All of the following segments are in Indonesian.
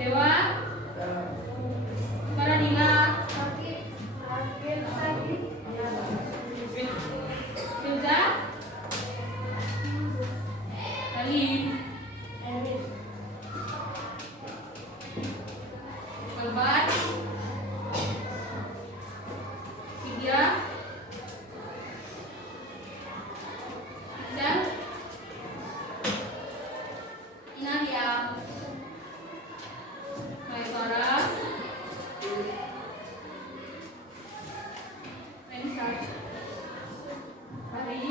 Dewa, Paradila, Hilda, Halim, Korban, Vidya, Isan, Inadia, Maisara, Mensa, Hari,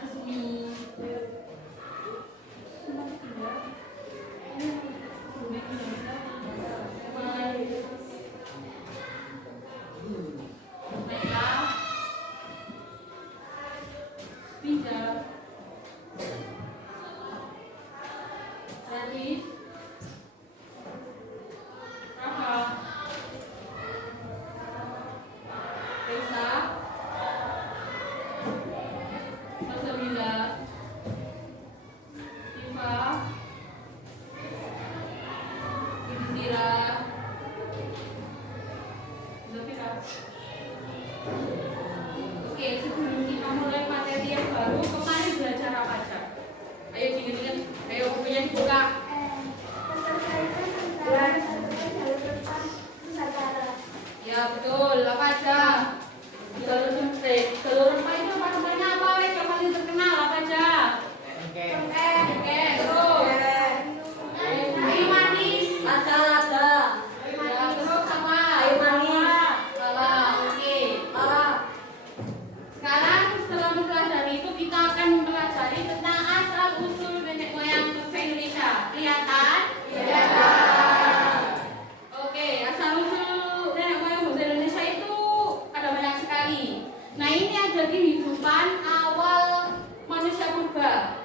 Asmi, Naila, Bija, Radis, Raha, Reza, Salsabila, Iva, Yudhistira, Zafira. Oke, sebelum kita mulai materi yang baru, kemarin belajar apa aja? Ayo diingat-ingat, ayo bukunya dibuka. Ya betul, apa aja? Jalur rempah itu apa rempahnya apa? Yang paling terkenal apa aja? Oke, terus kayu manis. Ada. Ya, terus apa? Kayu manis. Salah, oke. Sekarang setelah mempelajari itu kita akan mempelajari tentang asal usul nenek moyang bangsa Indonesia. Kelihatan? Kelihatan. Oke, asal usul nenek moyang bangsa Indonesia itu ada banyak sekali. Nah, ini ada kehidupan awal manusia purba.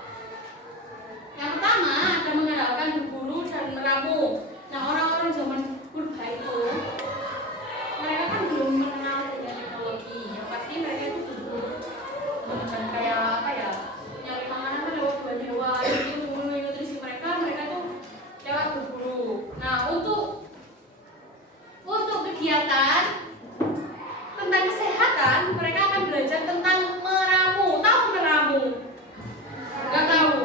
Yang pertama ada mengandalkan berburu dan meramu. Nah, orang-orang zaman purba itu mereka kan belum mengenal dengan teknologi. Yang pasti mereka itu berburu dan kayak apa ya, nyari makanan kan lewat dewa itu nutrisi mereka tuh lewat berburu. Nah, untuk kegiatan tentang kesehatan mereka akan belajar tentang meramu. Tahu meramu? Gak tahu?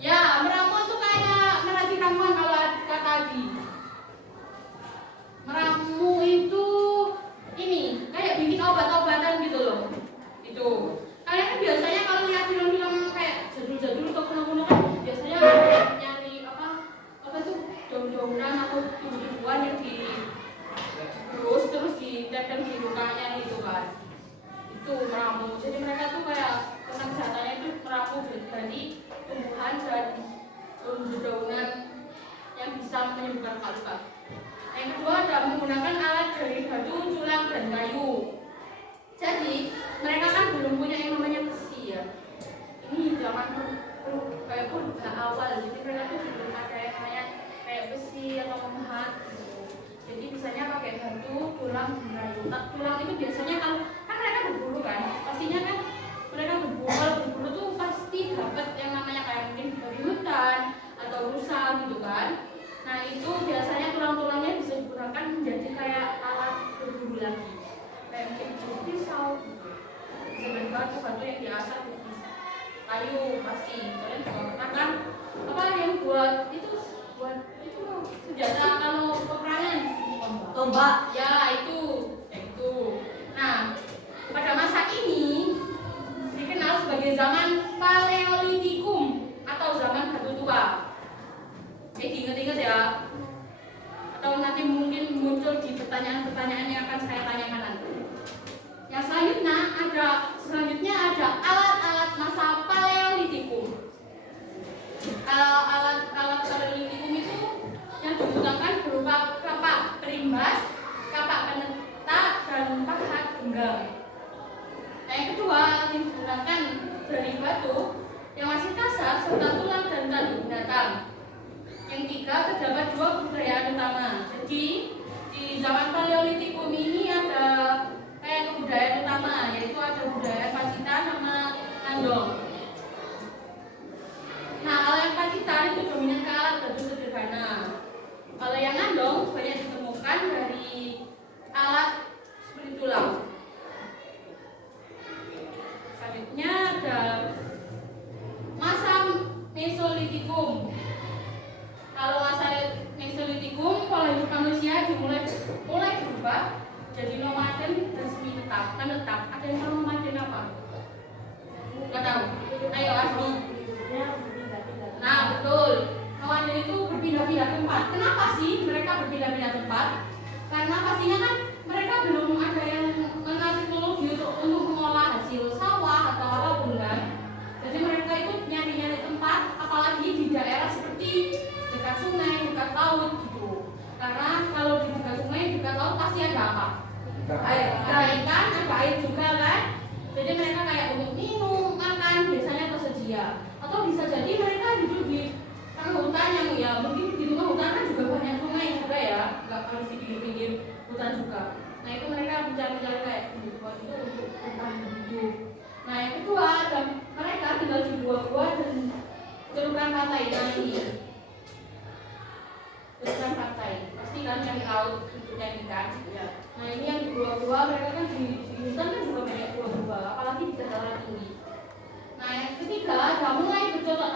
Ya, meramu itu kayak meracik ramuan kalau kata tadi. Meramu itu ini kayak bikin obat-obatan gitu loh. Itu. Kalian kan biasanya kalau lihat film-film kayak jadul-jadul atau kuno-kuno kan biasanya nyari apa tuh daun-daunan atau tumbuh-tumbuhan yang terus ditempel di lukanya gitu kan. Itu meramu. Jadi mereka tuh kayak tentang kesehatannya itu meramu dari tumbuhan dan daun-daunan yang bisa menyembuhkan luka. Yang kedua ada menggunakan alat dari batu, tulang, dan kayu. Jadi mereka kan belum punya yang namanya besi ya. Ini zaman kayak purba awal. Jadi mereka tuh belum ada yang namanya kayak besi atau memahat. Jadi misalnya pakai batu, tulang, dan kayu. Tulang itu biasanya kalau kan mereka berburu kan, pastinya kan mereka berburu tuh pasti dapat yang namanya kayak mungkin dari hutan atau rusa gitu kan. Nah itu biasanya tulang-tulangnya bisa digunakan menjadi kayak alat berburu lagi, kayak mungkin jadi pisau, bisa dari batu yang diasah jadi kayu pasti. Kalian juga pernah kan apa yang buat itu senjata kalau peperangan? Tombak. Ya itu. Nah pada masa ini dikenal sebagai zaman Paleolitikum atau zaman batu tua. Diingat-ingat ya, atau nanti mungkin muncul di pertanyaan-pertanyaan yang akan saya tanyakan nanti. Yang selanjutnya ada alat-alat masa Paleolitikum. Kalau alat-alat Paleolitikum itu yang digunakan berupa kapak perimbas, kapak penetak, dan pahat genggam. Nah, yang kedua yang digunakan dari batu yang masih kasar serta tulang dan tanduk binatang. Yang tiga terdapat dua kebudayaan utama. Jadi di zaman Paleolitikum ini ada kebudayaan utama, yaitu ada budaya Pacitan sama Nandong. Mesolitikum. Kalau asal Mesolitikum, pola hidup manusia mulai berubah jadi nomaden dan semi menetap. Ada yang tahu nomaden apa? Nggak tahu. Ayo Asmi. Nah betul. Nomaden itu berpindah-pindah tempat. Kenapa sih mereka berpindah-pindah tempat? Karena pastinya kan mereka belum ada yang mengenal teknologi untuk mengolah hasil sawah atau apapun kan. Jadi mereka itu nyari-nyari tempat, apalagi di daerah seperti dekat sungai, dekat laut gitu. Karena kalau di dekat sungai, dekat laut pasti ada apa? Ada ikan, ada air juga kan. Jadi mereka kayak untuk minum, makan biasanya tersedia. Atau bisa jadi mereka hidup di tengah hutan yang ya mungkin di tengah hutan kan juga banyak sungai juga ya, nggak harus di pinggir-pinggir hutan juga. Nah itu mereka mencari-cari kayak kehidupan itu untuk bertahan hidup. Nah yang kedua, mereka tinggal di gua-gua dan cerukan pantai. Nah ini cerukan pantai, pasti kan yang di laut untuk yang ikan. Nah ini yang di gua-gua, mereka kan di hutan kan juga banyak gua-gua, apalagi di dataran tinggi. Nah yang ketiga, ada mulai bercocok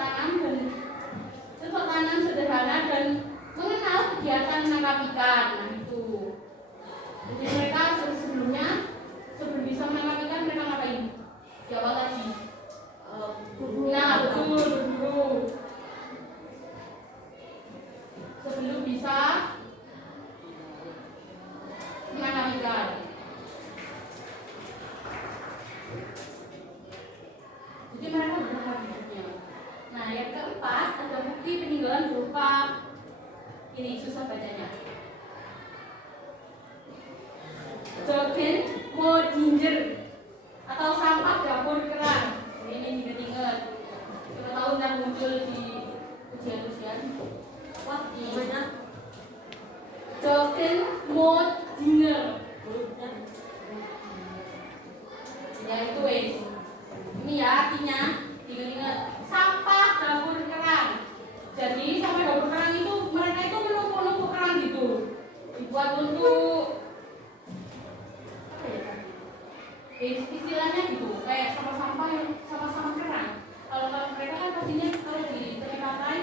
tanam sederhana dan mengenal kegiatan menangkap ikan. Nah itu. Jadi mereka sebelum bisa menangkap ikan mereka ngapain? Di awal tadi. Nah betul, berburu. Sebelum bisa menangkap ikan. Jadi mereka bertahan hidupnya. Nah yang keempat, ada bukti peninggalan berupa ini, susah bacanya. Jogen Modinger atau sampah dapur kerang. Ini ingat-ingat. Kita tahu dan muncul di ujian-ujian. Wah, gimana? Jogen Modinger. Ya itu wes. Ini ya artinya, ingat-ingat, sampah dapur kerang. Jadi sampah dapur kerang itu mereka itu menumpuk-numpuk kerang gitu, dibuat untuk apa ya? Istilahnya gitu, kayak sampah-sampah yang sama-sama kerang. Kalau mereka kan pastinya kalau di tepi pantai,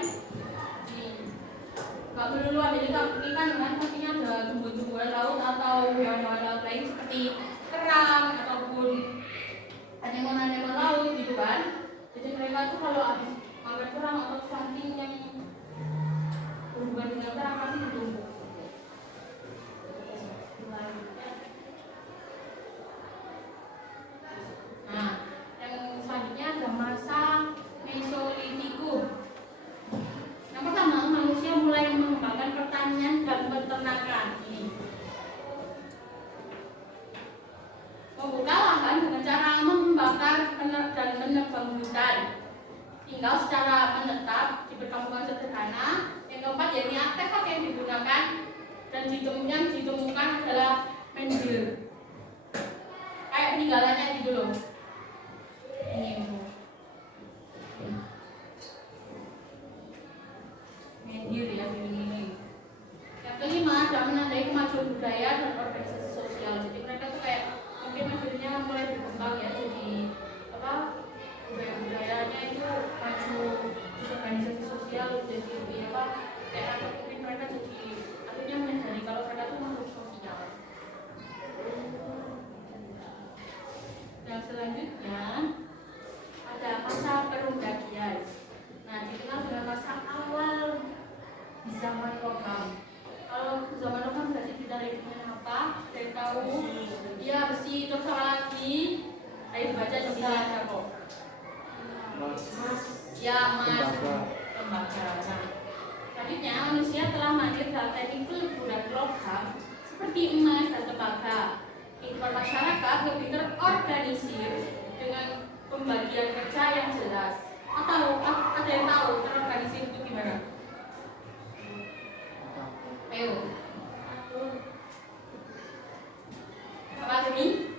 nggak melulu ambil ikan kan, pastinya ada tumbuh-tumbuhan laut atau hewan-hewan laut lain seperti kerang ataupun anemon-anemon laut gitu kan. Jadi mereka tuh kalau habis makan kerang atau something yang berhubungan dengan kerang pasti ditumpuk. Nah, yang selanjutnya ada masa Mesolitikum. Yang pertama, manusia mulai mengembangkan pertanian dan peternakan. Ini membuka lahan dengan cara membakar dan menebang hutan, tinggal secara menetap di perkampungan sederhana. Yang keempat, yakni artefak yang digunakan dan ditemukan adalah menhir, kayak peninggalannya gitu loh. Ini menhir ya, ini. Yang kelima, ada menandai kemajuan budaya dan organisasi sosial. Jadi mereka tuh kayak mungkin menhirnya mulai berkembang ya, jadi apa, budayanya itu maju, terus organisasi sosial jadi apa, kayak mungkin mereka jadi akhirnya menyadari kalau mereka tuh makhluk sosial. Dan selanjutnya ada masa perundakian. Nah dikenal dengan masa awal di zaman logam. Kalau zaman logam berarti kita dengan apa? Dari tahu dia besi, terus apa lagi? Ayo baca di sini aja kok. Ya mas, tembaga. Nah, selanjutnya manusia telah mandiri dalam teknik peleburan logam seperti emas dan tembaga. Kehidupan masyarakat lebih terorganisir dengan pembagian kerja yang jelas. Atau ada yang tahu terorganisir itu gimana? Ayo. Apa ini?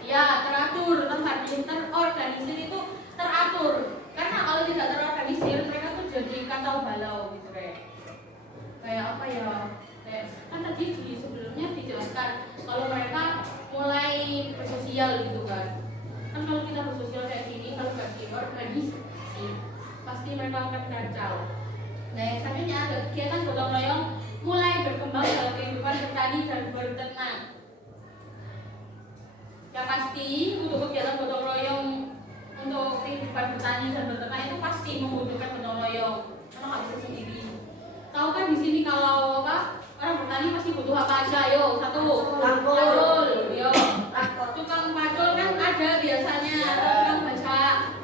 Ya, teratur, terorganisir itu teratur. Karena kalau tidak terorganisir, mereka tuh jadi kacau balau gitu kayak apa ya? Kan tadi sebelumnya dijelaskan kalau mereka mulai bersosial gitu kan. Kan kalau kita bersosial kayak selanjutnya ada kegiatan gotong royong mulai berkembang dalam kehidupan bertani dan berternak. Yang pasti untuk kegiatan gotong royong untuk kehidupan bertani dan berternak itu pasti membutuhkan gotong royong. Karena nggak bisa sendiri. Tahu kan di sini kalau apa orang bertani pasti butuh apa aja? Yo, satu, pacul, yo. Tukang pacul kan ada biasanya, atau tukang baca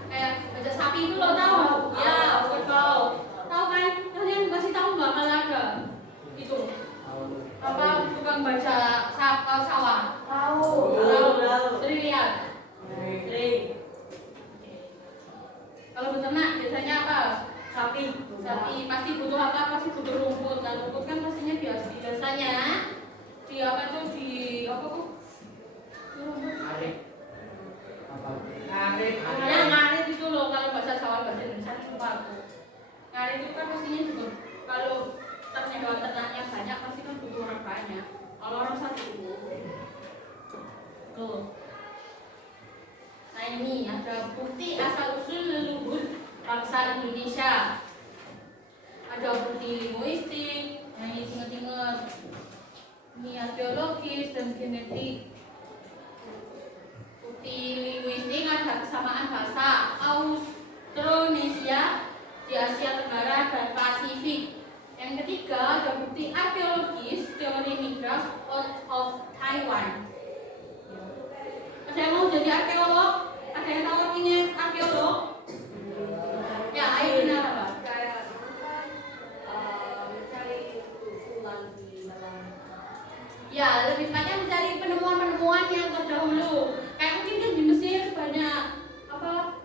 kayak baca sapi itu lo tahu? Ya, betul. Tahu kan? Kalian masih tahu nggak kalau ada itu apa tukang baca sawah? Tahu. Sering lihat? Sering. Kalau beternak biasanya apa? Sapi. Sapi pasti butuh apa? Pasti butuh rumput. Dan rumput kan pastinya biasanya di apa tuh di apa tuh? Rumput. Ngarit itu loh kalau bahasa Jawa bahasa Indonesia lupa aku. Ngarit itu kan pastinya juga kalau hewan ternaknya banyak pasti kan butuh orang banyak. Kalau orang satu tuh. Nah ini ada bukti asal usul leluhur bangsa Indonesia. Ada bukti linguistik, yang ini ingat-ingat, ini arkeologis dan genetik. Bukti linguistik ada kesamaan bahasa Austronesia di Asia Tenggara dan Pasifik. Yang ketiga ada bukti arkeologis teori migrasi of Taiwan. Ada yang mau jadi arkeolog? Ada yang tahu artinya arkeolog? Ya, ayo benar apa? Ya, lebih banyak mencari penemuan-penemuan yang terdahulu. Kayak mungkin kan di Mesir banyak apa?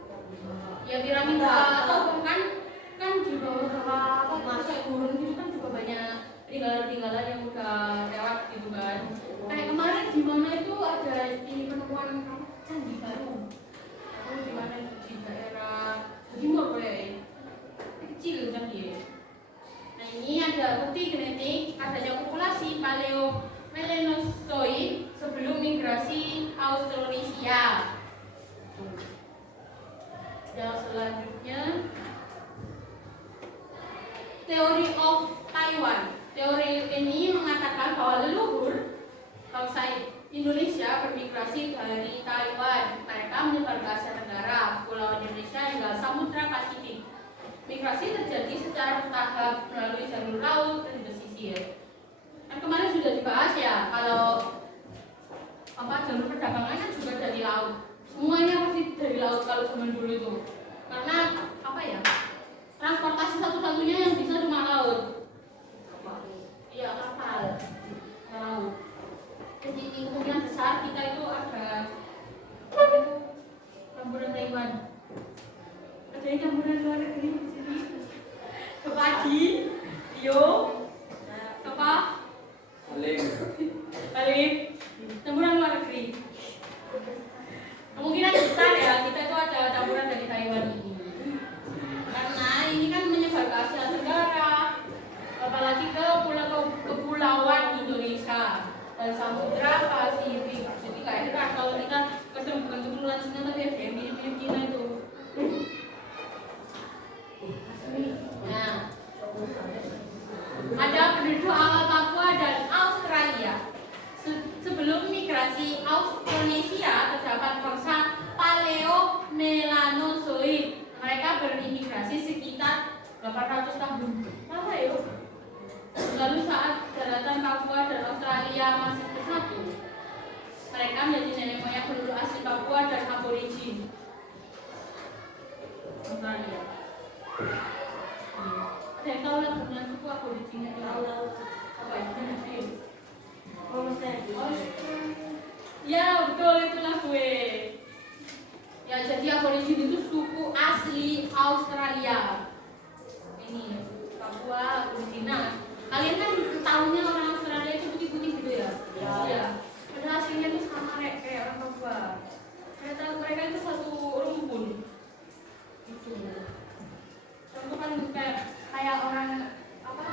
Ya piramida atau bahkan kan di bawah apa kayak gurun gitu kan juga banyak peninggalan-peninggalan yang udah lewat gitu kan. Kayak kemarin di mana itu ada di penemuan candi baru. Atau di mana di daerah timur ya. Kecil kan dia. Nah ini ada bukti genetik adanya populasi Melanozoik sebelum migrasi Austronesia. Yang selanjutnya teori of Taiwan. Teori ini mengatakan bahwa leluhur bangsa Indonesia bermigrasi dari Taiwan. Mereka menyebar ke Asia Tenggara, Pulau Indonesia hingga Samudra Pasifik. Migrasi terjadi secara bertahap melalui jalur laut dan pesisir. Kan kemarin sudah dibahas ya, kalau apa jalur perdagangan kan juga dari laut. Semuanya pasti dari laut kalau zaman dulu itu. Karena apa ya? Transportasi satu-satunya yang bisa cuma laut. Iya, kapal. Laut. Jadi kemungkinan besar kita itu ada apa itu campuran Taiwan. Ada yang campuran luar negeri di sini. Kepadi, Tio, apa? Alim, campuran luar negeri. Kemungkinan besar ya kita itu ada campuran dari Taiwan ini. Karena ini kan menyebar ke Asia Tenggara, apalagi ke kepulauan Indonesia dan Samudra Pasifik. Jadi nggak heran kalau kita kadang bukan keturunan Cina tapi ada yang mirip-mirip Cina itu. Nah, ada penduduk awal Papua dan Australia. Sebelum migrasi Austronesia terdapat bangsa Paleo-Melanozoik. Mereka berimigrasi sekitar 800 tahun. Lama ya? Lalu saat daratan Papua dan Australia masih bersatu, mereka menjadi nenek moyang penduduk asli Papua dan aborigin Australia. Ada yang tahu lah dengan suku aborigin itu? Tahu. Apa itu? Ya betul itulah gue. Ya jadi aborigin itu suku asli Australia. Ini Papua aborigina. Kalian kan tahunya orang Australia itu putih-putih gitu ya? Ya. Padahal aslinya itu sama kayak orang Papua. Ternyata mereka itu satu rumpun. Itu. Contoh kan kayak orang apa?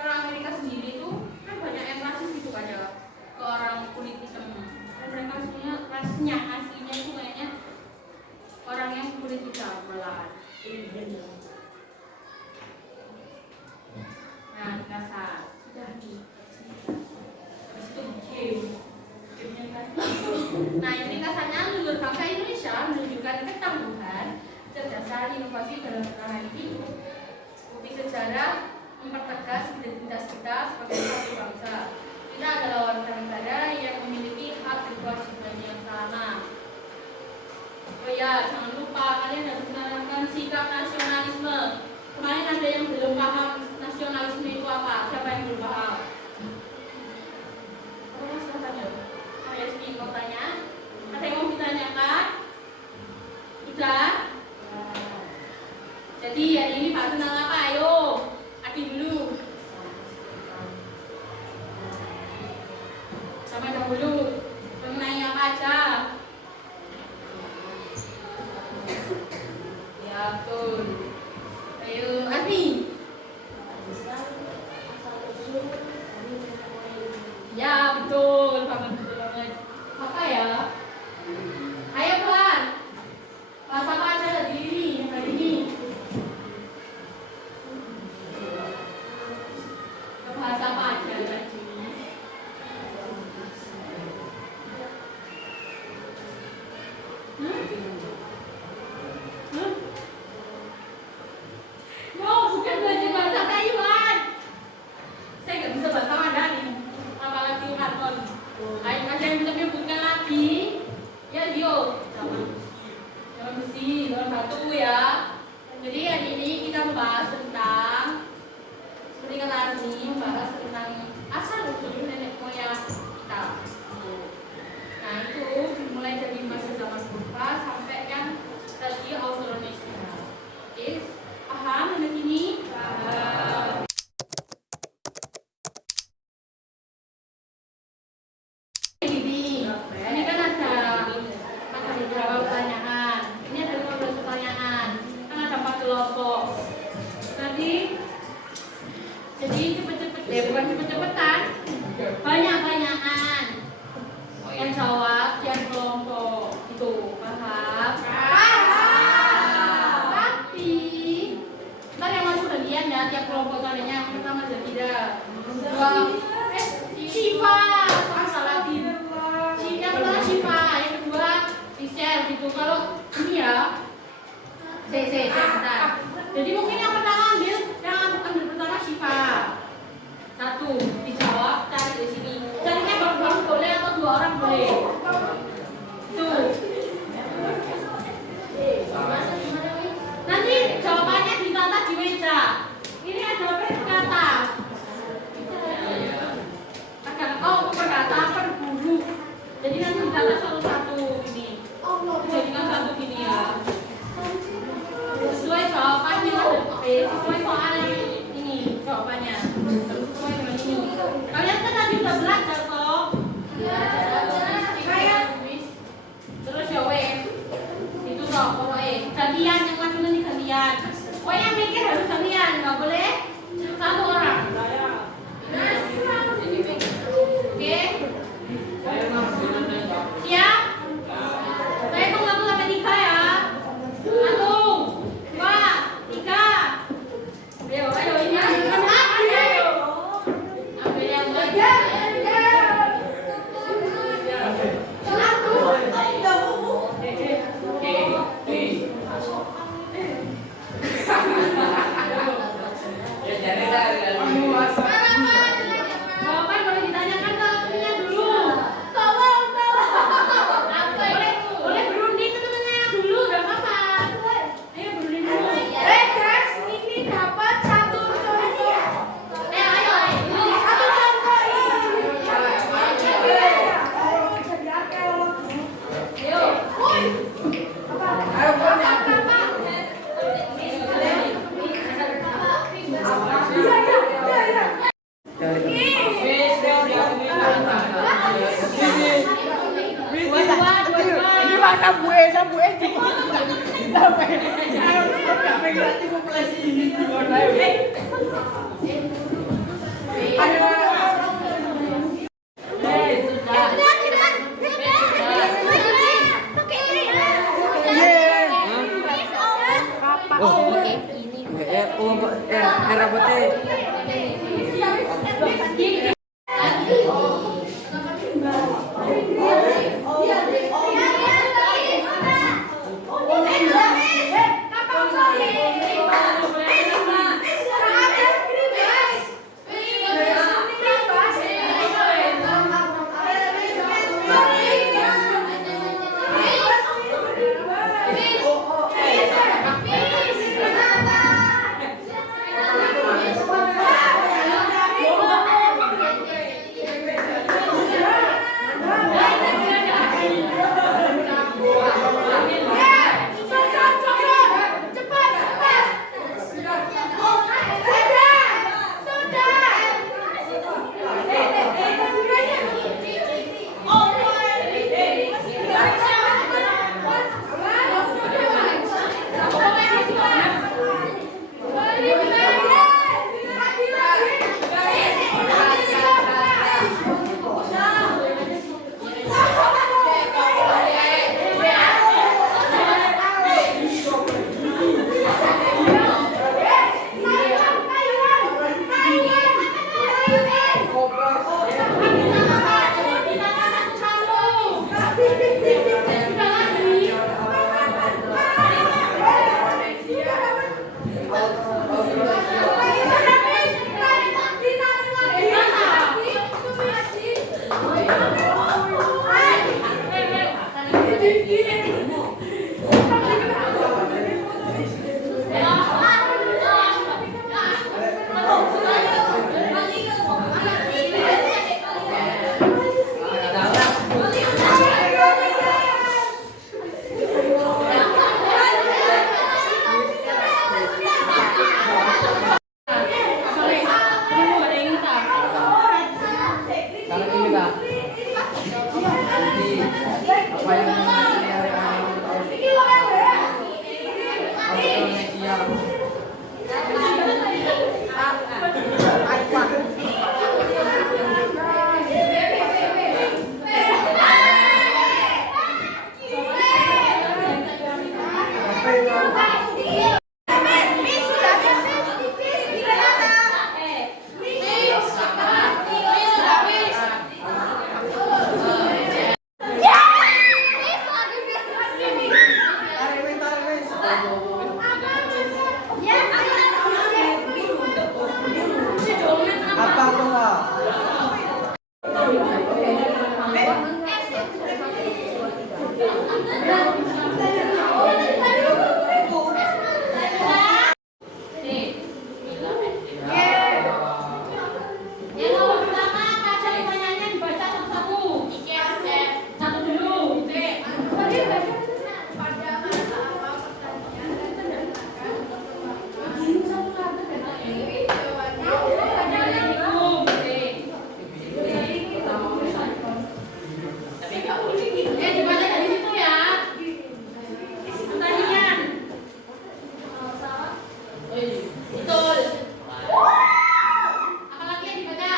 Orang Amerika sendiri itu kan banyak yang rasis gitu pada ke orang kulit hitam. Dan mereka rasnya aslinya itu kayaknya orang yang kulit hitam malahan. inovasi dalam ranah ini. Bukti sejarah mempertegas identitas kita sebagai satu bangsa. Kita adalah warga negara yang memiliki hak dan kewajiban yang sama. Oh ya, jangan lupa kalian harus menanamkan sikap nasionalisme. Kemarin ada yang belum paham nasionalisme itu apa? Siapa yang belum paham? Oh, silahkan ya. Saya Rizky mau tanya. Ada yang mau ditanyakan? Sudah? Jadi hari ini Pak tentang apa? Ayo, Adi dulu. Sama dahulu. Mengenai apa aja? Ya, betul. Ayo, Adi. Ya, betul. Betul banget. Apa ya? Ayo, pelan. Bahasa apa aja hari ini? Bahasa apa aja tadi? No, bukan belajar bahasa Taiwan. Saya nggak bisa bahasa Mandarin, apalagi Kanton. Ada yang bisa menyebutkan lagi? Ya, Dio. Jangan besi, jangan batu ya. Jadi hari ini kita membahas tentang seperti kata Arni, membahas tentang asal usul nenek moyang kita. Nah itu dimulai dari masa zaman purba sampai yang tadi Austronesia. Oke, paham nenek ini? Paham. Ini kan ada beberapa pertanyaan. Ini ada 15 pertanyaan. Kan ada 4 kelompok. Nanti jadi cepet-cepet bukan cepet-cepetan, banyak-banyakan yang jawab tiap kelompok itu. Paham? Tapi ntar yang masuk bagian ya tiap kelompok soalnya. Yang pertama Zafira, dua Shiva, salah lagi. Yang pertama Shiva, yang kedua Michelle gitu. Kalau ini ya bentar. Jadi mungkin yang pertama ambil pertama Shiva. Satu dijawab, cari di sini. Carinya bang boleh atau 2 orang boleh. Tuh. Nanti jawabannya ditata di meja. Ini ada kata. Kata per huruf. Jadi nanti ditata satu-satu ini. Jadikan satu gini ya. Sesuai jawabannya sesuai soal ini jawabannya sesuai dengan ini. Kalian kan tadi udah belajar toh? Terus ya wes itu toh pokoknya gantian yang maju nanti gantian. Pokoknya yang mikir harus gantian, nggak boleh satu orang. Oke? Siap? Saya hitung 1 sampai 3 ya. 1, 2, 3. Ayo ini ayo. Ambil yang jawaban boleh ditanyakan ke temennya dulu. Boleh berunding ke temennya dulu, gak apa-apa. Ayo berunding dulu. Guys, ini dapat 1 contoh. Ayo. 1 contoh ini. Jadi akal. Ayo. Ini mah sabue di. Kapal Apa tuh Kak? Yang nomor pertama baca pertanyaannya dibaca satu-satu. Satu dulu. Dibaca dari situ ya. Pertanyaan. Betul. Apalagi yang dibaca?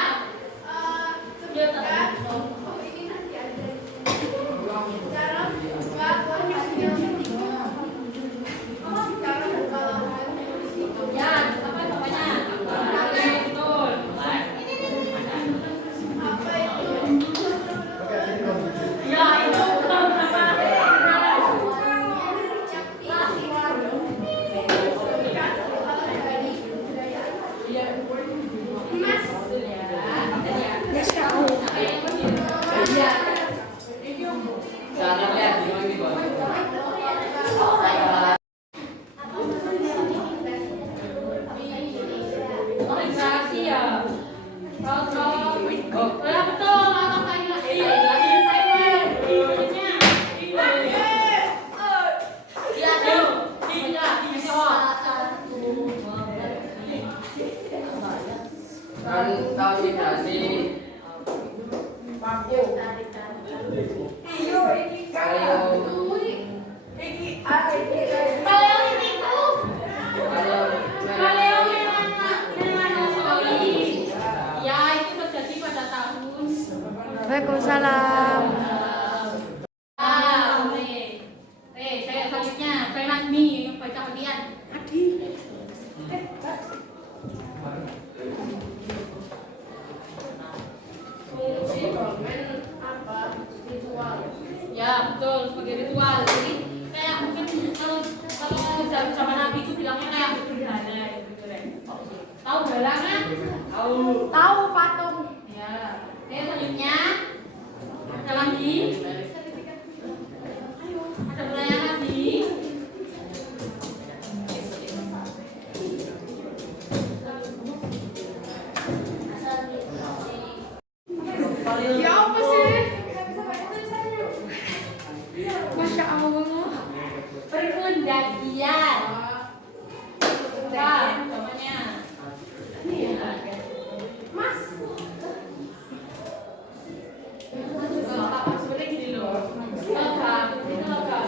Ya, apa namanya? Oke, betul. Ya, itu betul berapa? Organisasi ya. Ya betul. Atau kayak Taiwan. Ya, tuh. Dan tahu dikasih Ya, itu terjadi pada tahun Waalaikumsalam. saya selanjutnya saya Nasmi yang baca kalian. Ya betul, sebagai ritual. Jadi kayak mungkin kalau zaman Nabi itu bilangnya kayak berhala gitu deh. Tahu galangan? Tahu patung. Ya. Oke, selanjutnya ada lagi? Ada pertanyaan lagi? Ya apa sih? Masya Allah. Perundakian. Apa namanya? Mas. Sebenarnya gini loh. Logam, itu logam.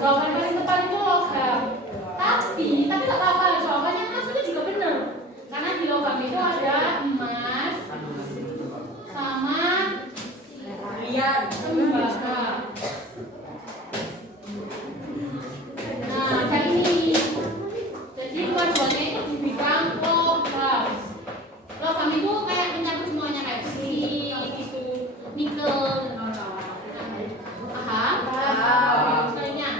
Jawaban paling tepat itu logam. Tapi tak apa-apa. Jawabannya emas itu juga benar. Karena di logam itu ada emas sama tembaga. Nah, kayak ini. Jadi dua-duanya itu di bidang logam. Logam itu kayak mencakup semuanya kayak besi, gitu, nikel, dan kawan-kawan. Paham? Selanjutnya.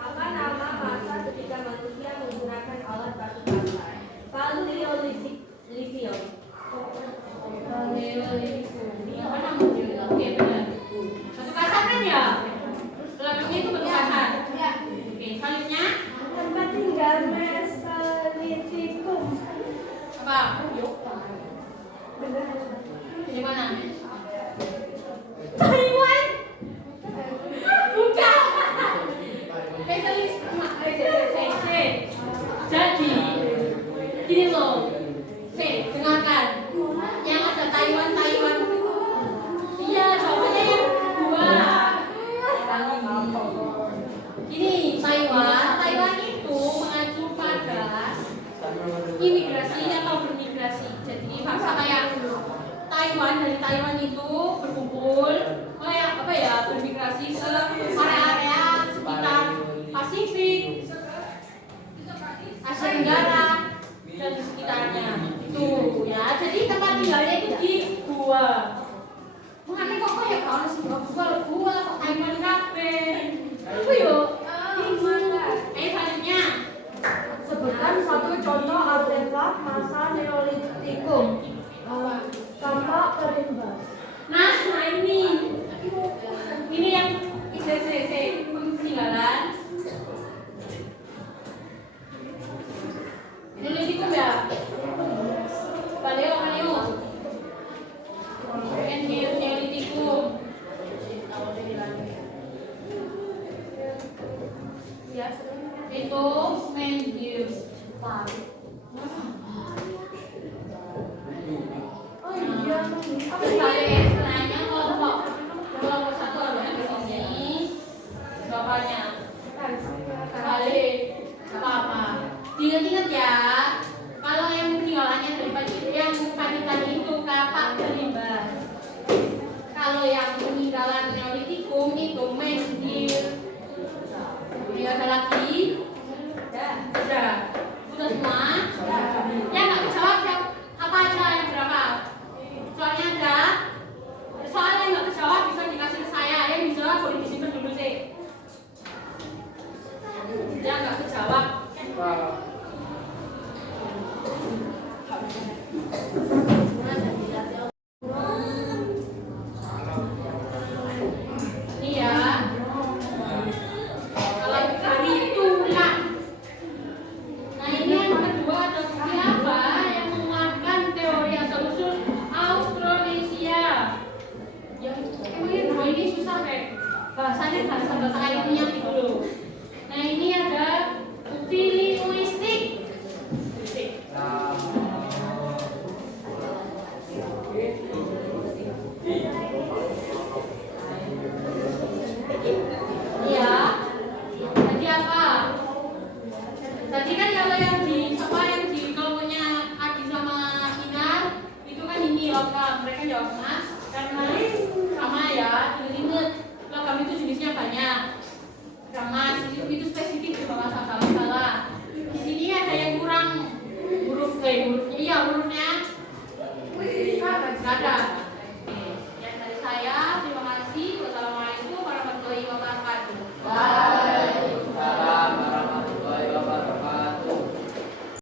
Apa nama masa ketika manusia menggunakan alat batu bata? Paleolithic. Apa namanya? Oke, benar. Batu kasar kan ya? Belakangnya itu batu kasar. Oke, selanjutnya. Tempat tinggal Mesolithikum. Apa? Di mana? Taiwan. Bukan. Jadi, gini loh. Dengarkan. Yang ada Taiwan. Iya, jawabannya yang kedua. Ini Taiwan itu mengacu pada imigrasi atau bermigrasi. Jadi bangsa kayak Taiwan, dari Taiwan itu berkumpul kayak apa ya, bermigrasi ke area-area sekitar Ya, sering. Itu mendir. Oh iya, apa Balik nanya kelompok satu ada di sini. Bapaknya balik apa? Diingat-ingat ya. Kalau yang peninggalannya dari yang panitan itu kapak terlibat. Kalau yang peninggalan Neolitikum itu mendir. Ini ada lagi? Sudah. Sudah semua? Yang nggak kejawab apa aja yang berapa? Soalnya ada. Soalnya nggak kejawab bisa dikasih ke saya. Yang dijawab boleh disimpan dulu sih. Yang nggak kejawab. Wow.